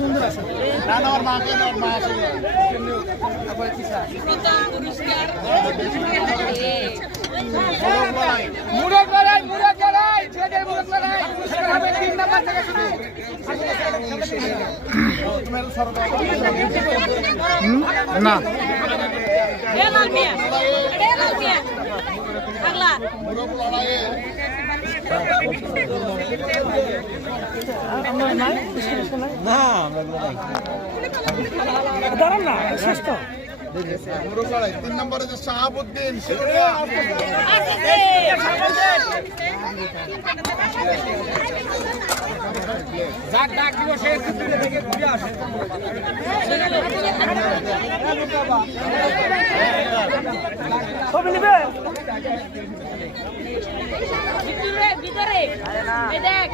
সুন্দর আছে মুরগ লড়াই ছেলেদের মুরগ লড়াই 3 নাম্বার থেকে শুরু না দাঁড়ান না শেষ তো 3 নম্বরে যে শাহাবুদ্দিন ডাক দিব সে থেকে ঘুরে আসে ছবি নিবে ভিতরে এই দেখ